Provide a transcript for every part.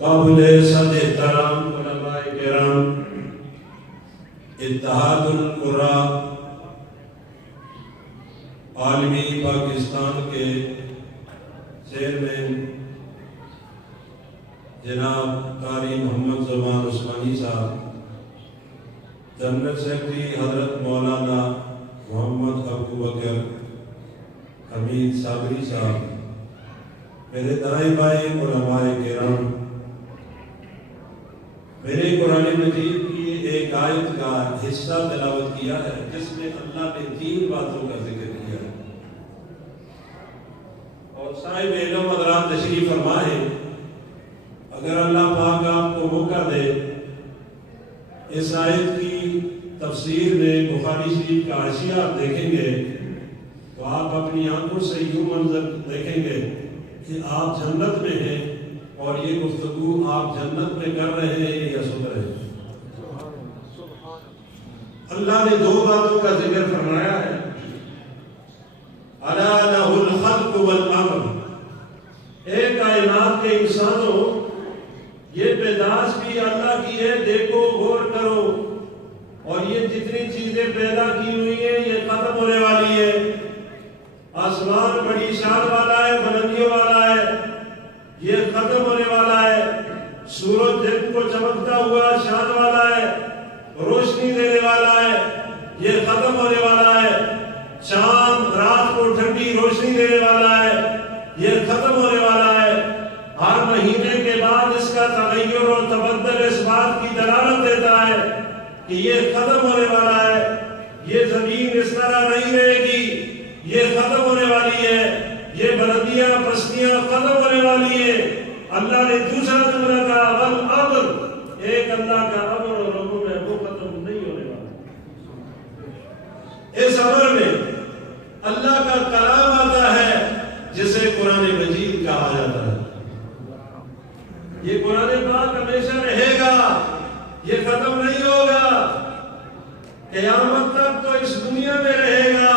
قابل صد احترام علماء کرام، اتحاد القرآ عالمی پاکستان کے چیئرمین جناب قاری محمد زمان عثمانی صاحب، جنرل سیکرٹری حضرت مولانا محمد ابو بکر حمید صابری صاحب، میرے دائیں بائیں علماء کرام، میں نے قرآن مجید کی ایک آیت کا حصہ تلاوت کیا ہے جس میں اللہ نے 3 باتوں کا ذکر کیا ہے، اور صاحب علم حضرات تشریف فرمائے، اگر اللہ پاک آپ کو موقع دے اس آیت کی تفسیر میں بخاری شریف کا حاشیہ آپ دیکھیں گے تو آپ اپنی آنکھوں سے یوں منظر دیکھیں گے کہ آپ جنت میں ہیں اور یہ گفتگو آپ جنت میں کر رہے ہیں یا سن رہے ہیں۔ اللہ نے 2 باتوں کا ذکر فرمایا ہے، الا لہ الخلق والامر، اے کائنات کے انسانوں یہ پیدائش بھی اللہ کی ہے، دیکھو غور کرو، اور یہ جتنی چیزیں پیدا کی ہوئی ہیں یہ ختم ہونے والی ہے۔ آسمان بڑی شان والا ہے، بلندیوں والا ہے، یہ ختم ہونے والا ہے۔ سورج دن کو چمکتا ہوا شان والا ہے، روشنی دینے والا ہے، یہ ختم ہونے والا ہے۔ چاند رات کو ٹھنڈی روشنی دینے والا ہے، یہ ختم ہونے والا ہے۔ ہر مہینے کے بعد اس کا تغیر اور تبدل اس بات کی دلالت دیتا ہے کہ یہ ختم ہونے والا ہے۔ یہ زمین اس طرح نہیں رہے گی، یہ ختم ہونے والی ہے۔ یہ بلندیاں پستیاں ختم ہونے والی ہیں۔ اللہ نے دوسرا جملہ کہا والامر، ایک اللہ کا امر اور حکم ہے، وہ ختم نہیں ہونے والا۔ اس امر میں اللہ کا کلام آتا ہے جسے قرآن مجید کہا جاتا ہے۔ یہ قرآن پاک ہمیشہ رہے گا، یہ ختم نہیں ہوگا، قیامت تک تو اس دنیا میں رہے گا،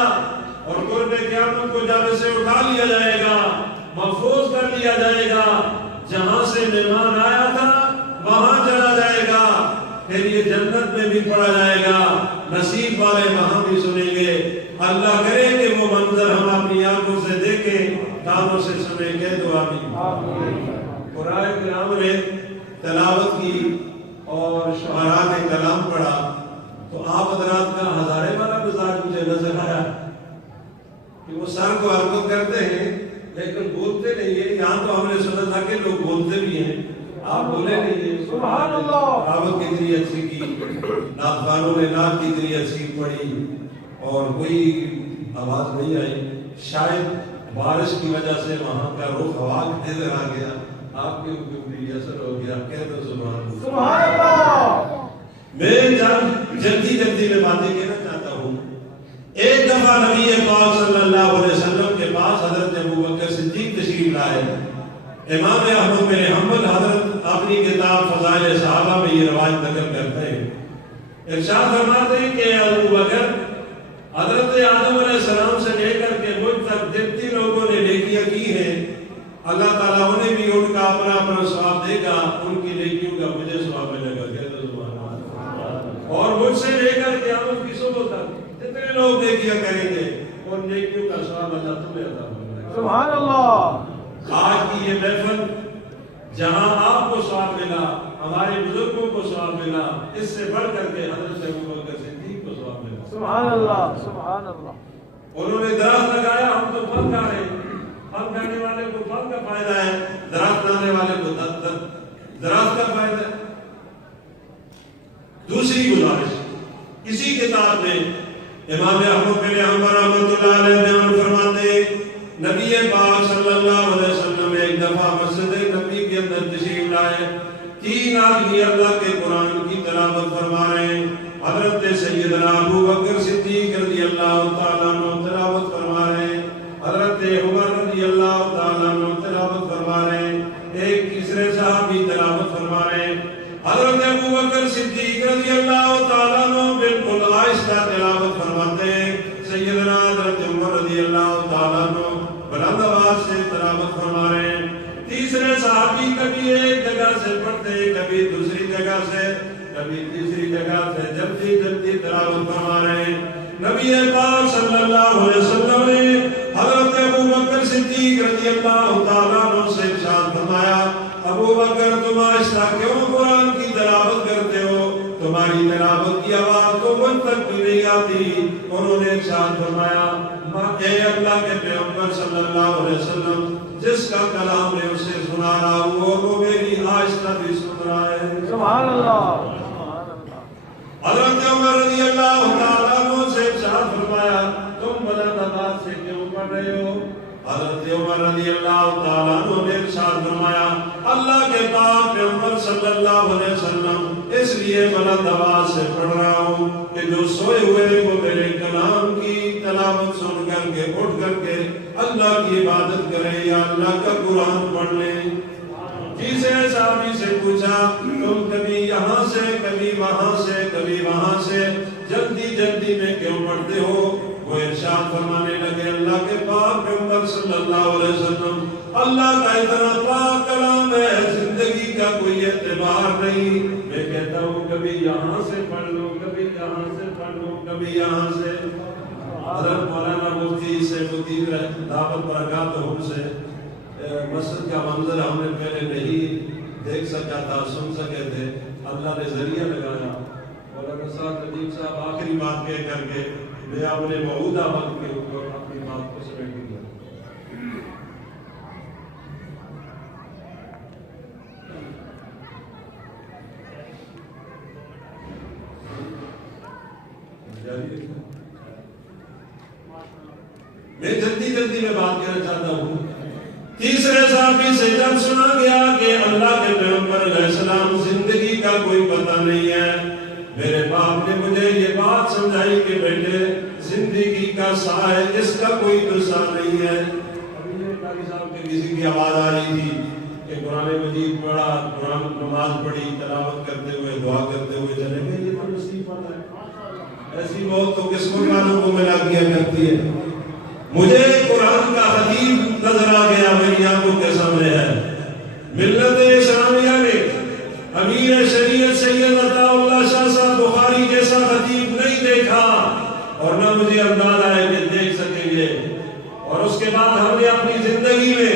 اور قرب قیامت کو جب اسے اٹھا لیا جائے گا، محفوظ کر لیا جائے گا، جہاں سے مہمان آیا تھا وہاں چلا جائے گا، پھر یہ جنت میں بھی پڑا جائے گا، نصیب والے وہاں بھی سنیں گے۔ اللہ کرے کہ وہ منظر ہم اپنی آنکھوں سے دیکھیں، کانوں سے سنیں، کہہ دو آمین۔ قرآن کرام نے تلاوت کی اور شعراء نے کلام پڑھا تو آپ حضرات کا ہزارے والا مزاج مجھے نظر آیا کہ وہ سر کو حرکت کرتے ہیں لیکن بولتے نہیں ہیں۔ یہاں تو ہم نے سنا تھا کہ لوگ بولتے بھی ہیں، آپ بولے نہیں ہیں۔ سبحان اللہ، دعوت کتنی اچھی کی، نعت خوانوں نے نعت کتنی اچھی پڑھی اور کوئی آواز نہیں آئی۔ شاید بارش کی وجہ سے وہاں کا رخ ہوا ادھر آ گیا، آپ کے اوپر بھی اثر ہو گیا، کہہ دو سبحان اللہ۔ میں جلدی میں باتیں کہنا چاہتا ہوں۔ ایک دفعہ نبی پاک صلی اللہ علیہ وسلم کے پاس حضرت ابو بکر صدیق تشریف لائے۔ امام احمد بن حنبل حضرت اپنی کتاب فضائل صحابہ میں یہ روایت نقل کرتے ہیں، ارشاد فرماتے ہیں کہ ابو بکر حضرت آدم علیہ السلام سے لے کر کے مجھ تک جتنی لوگوں نے نیکیاں کی ہیں اللہ تعالیٰ انہیں بھی ان کا اپنا اپنا ثواب دے گا، ان کی نیکیوں کا مجھے ثواب ملے گا، کہہ دو سبحان اللہ۔ اور مجھ سے لے کر قیامت کی صبح تک جتنے لوگ نیکیاں کریں گے ان نیکیوں کا ثواب اللہ تمہیں عطا فرمائے گا، سبحان اللہ۔ آج کی یہ محفل جہاں آپ کو ثواب ملا، ہمارے بزرگوں کو ثواب ملا، اس سے بڑھ کر کے حضرت ابو بکر صدیق کو ثواب ملا، سبحان اللہ سبحان اللہ۔ انہوں نے درخت لگایا، ہم تو پھل کھا رہے ہیں، پھل کھانے والے کو پھل کا فائدہ ہے، درخت لانے والے کو درخت کا فائدہ ہے۔ دوسری گزارش، اسی کتاب میں امام احمد بن حنبل رحمۃ اللہ علیہ بیان فرماتے ہیں نبی پاک صلی اللہ علیہ وسلم ایک دفعہ مسجد نبی کے اندر تشریف لائے، 3 آدمی اللہ کے قرآن کی تلاوت فرما رہے ہیں۔ حضرت سیدنا ابو بکر صدیق رضی اللہ تعالیٰ عنہ تلاوت فرما رہے ہیں، حضرت عمر رضی اللہ تعالیٰ عنہ تلاوت فرما رہے ہیں، ایک تیسرے صحابی تلاوت فرما رہے ہیں۔ حضرت ابو بکر صدیق رضی اللہ تعالیٰ عنہ بالکل آہستہ تلاوت فرماتے ہیں، سیدنا حضرت عمر رضی اللہ تعالیٰ عنہ بلند آواز سے تلاوت فرما رہے ہیں، تیسرے صحابی کبھی ایک جگہ سے پڑھتے، کبھی دوسری جگہ سے، کبھی تیسری جگہ سے جلدی جلدی تلاوت فرما رہے ہیں۔ نبی پاک صلی اللہ علیہ وسلم نے حضرت ابو بکر صدیق رضی اللہ تعالیٰ عنہ سے ارشاد فرمایا، ابو بکر تم آہستہ کیوں قرآن کی تلاوت کرتے ہو؟ تمہاری تلاوت کی آواز تو مجھ تک بھی نہیں آتی۔ انہوں نے ارشاد فرمایا، اے اللہ کے پیغمبر صلی اللہ علیہ وسلم، جس کا کلام میں اسے سنا رہا ہوں وہ میری آہستہ بھی سن رہا ہے۔ سبحان اللہ۔ حضرت عمر رضی اللہ تعالیٰ عنہ سے ارشاد فرمایا، تم بلند آواز سے کیوں پڑھ رہے ہو؟ حضرت عمر رضی اللہ تعالیٰ عنہ نے ارشاد فرمایا، اللہ کے پاک پیغمبر صلی اللہ علیہ وسلم اس لیے بلند آواز سے پڑھ رہا ہوں کہ جو سوئے ہوئے وہ میرے کلام کی تلاوت سن کر کے اٹھ کر کے اللہ کی عبادت کریں یا اللہ کا قرآن پڑھ لیں۔ تیسرے صحابی سے پوچھا، تم کبھی یہاں سے کبھی وہاں سے کبھی وہاں سے جلدی جلدی میں کیوں پڑھتے ہو؟ وہ ارشاد فرمانے لگے، اللہ کے پاک پیغمبر صلی اللہ علیہ وسلم، اللہ کا اتنا پاک کلام ہے، زندگی کا کوئی اعتبار نہیں۔ میں کہتا ہوں کبھی یہاں سے پڑھ لو، کبھی یہاں سے پڑھ لو، کبھی یہاں سے۔ حضرت مولانا مفتی سیف الدین دعوت برکاتہم سے مسجد کا منظر ہم نے پہلے نہیں دیکھ سکا تھا، سن سکے تھے، اللہ نے ذریعہ لگایا۔ مولانا صاحب ندیم صاحب آخری بات کہہ کر کے میں اپنے موجودہ وقت کے اوپر اپنی بات کو سمیٹ دیا۔ میں جلدی میں بات کہنا چاہتا ہوں۔ تیسرے صحابی سے جب سنا گیا کہ اللہ کے پیغمبر علیہ السلام زندگی کا کوئی پتہ نہیں ہے، میرے باپ نے مجھے یہ بات سمجھائی کہ بیٹے زندگی کا سا ہے، اس کا کوئی تو سا نہیں ہے۔ ابھی یہ قاری صاحب کے کسی کی آواز آ رہی تھی کہ قرآن مجید پڑھا، قرآن نماز پڑھی، تلاوت کرتے ہوئے دعا کرتے ہوئے چلے گئے، یہ تو نصیب والا ہے۔ ایسی بہت تو قسمت والوں کو ملا کیا کرتی ہے۔ مجھے قرآن کا خطیب نظر آ گیا، میری آنکھوں کے سامنے ہے، ملت اسلامیہ نے امیر شریعت سید عطا اللہ شاہ صاحب بخاری جیسا خطیب نہیں دیکھا، اور نہ مجھے اندازہ ہے کہ دیکھ سکیں گے۔ اور اس کے بعد ہم نے اپنی زندگی میں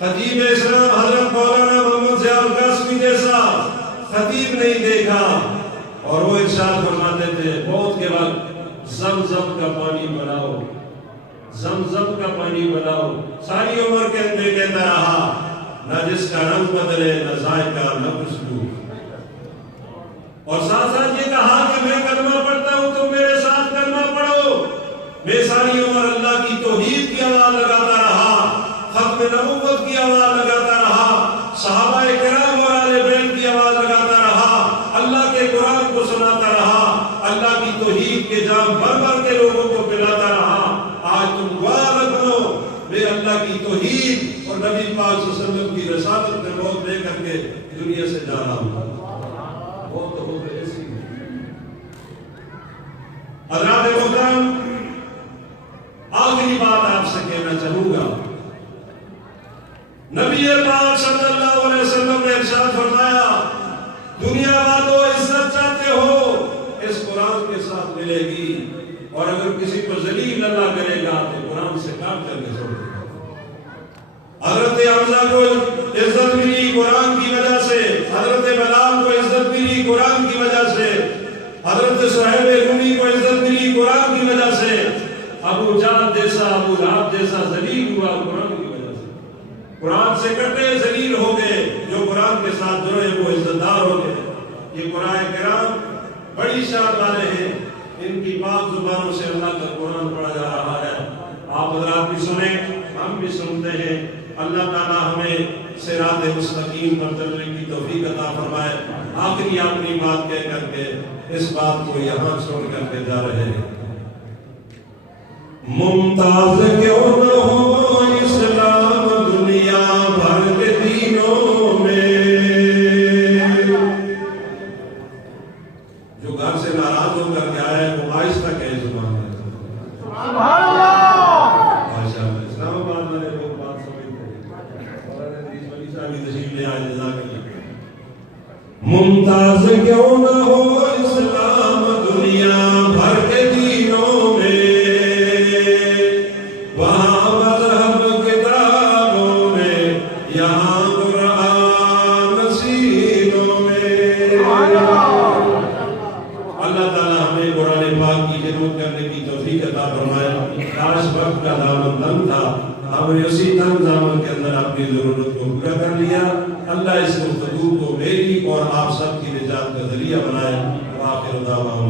خطیب اسلام حضرت مولانا محمد ضیاء القاسمی جیسا خطیب نہیں دیکھا۔ اور وہ ارشاد فرماتے تھے موت کے وقت زمزم کا پانی بناؤ، زمزم کا پانی بناؤ۔ ساری عمر کے اندر کہتا رہا، نہ جس کا رنگ بدلے نہ ذائقہ نہ خوشبو۔ اور ساتھ ساتھ یہ کہا کہ میں کلمہ پڑھتا ہوں تم میرے ساتھ کلمہ پڑھو۔ میں ساری عمر اللہ کی توحید کی آواز لگاتا رہا، ختم نبوت کی آواز لگاتا رہا، صحابہ کرام اور اہل بیت کی آواز لگاتا رہا، اللہ کے قرآن کو سناتا رہا، اللہ کی توحید کے جام بھر بھر کے لوگوں کو پلاتا رہا۔ آج تم دعا رکھو، میں اللہ کی توحید اور نبی پاک صلی اللہ علیہ وسلم کی رسالت میں موت لے کر کے دنیا سے جا رہا ہوں۔ بہت ہو گئے ایسی حضرات محترم، آخری بات آپ سے کہنا چاہوں گا، نبی پاک صلی اللہ علیہ وسلم نے ارشاد فرمایا، دنیا والوں عزت چاہتے ہو اس قرآن کے ساتھ ملے گی، اور اگر کسی کو ذلیل اللہ کرے گا تو قرآن سے کاٹ کر کے چھوڑ دے گا۔ حضرت حمزہ کو عزت ملی قرآن کی وجہ سے، حضرت بلال کو عزت ملی قرآن کی وجہ سے، حضرت صہیب رومی کو عزت ملی قرآن کی وجہ سے، ابو جہل جیسا ابو لہب جیسا ذلیل ہوا قرآن کی وجہ سے۔ قرآن سے کٹے ذلیل ہو گئے، جو قرآن کے ساتھ جڑے وہ عزت دار ہو گئے۔ یہ قرآن کرام بڑی شان والے ہیں، ان کی پاک زبانوں سے اللہ کا قرآن پڑھا جا رہا ہے۔ آپ حضرات بھی سنیں، ہم بھی سنتے ہیں۔ اللہ تعالیٰ ہمیں صراط مستقیم پر چلنے کی توفیق عطا فرمائے۔ آخری اپنی بات کہہ کر کے اس بات کو یہاں چھوڑ کر کے جا رہے ہیں۔ ممتاز کیوں نہ ہو اسلام دنیا بھر کے دینوں میں، جو گھر سے ناراض ہو کر کے آئے وہ آہستہ کہے زبان میں سبحان اللہ۔ ماشاءاللہ، اسلام آباد والے لوگ بات سمجھتے ہیں، مولانا ادریس ولی صاحب بھی تشریف لے آج جزاک اللہ۔ ممتاز کیوں نہ ہو اسلام دنیا بھر کے دینوں میں، وہاں مذہب کتابوں میں، یہاں قرآن سینوں میں۔ اللہ تعالیٰ ہمیں قرآن پاک کی خدمت کرنے کی توفیق عطا فرمائے۔ کاش وقت کا دامن تنگ تھا، ہم نے اسی تنگ دامن کے اندر اپنی ضرورت کو پورا کر لیا۔ اللہ اس گفتگو کو میری اور آپ سب کی نجات کا ذریعہ بنائے۔ وآخر دعوانا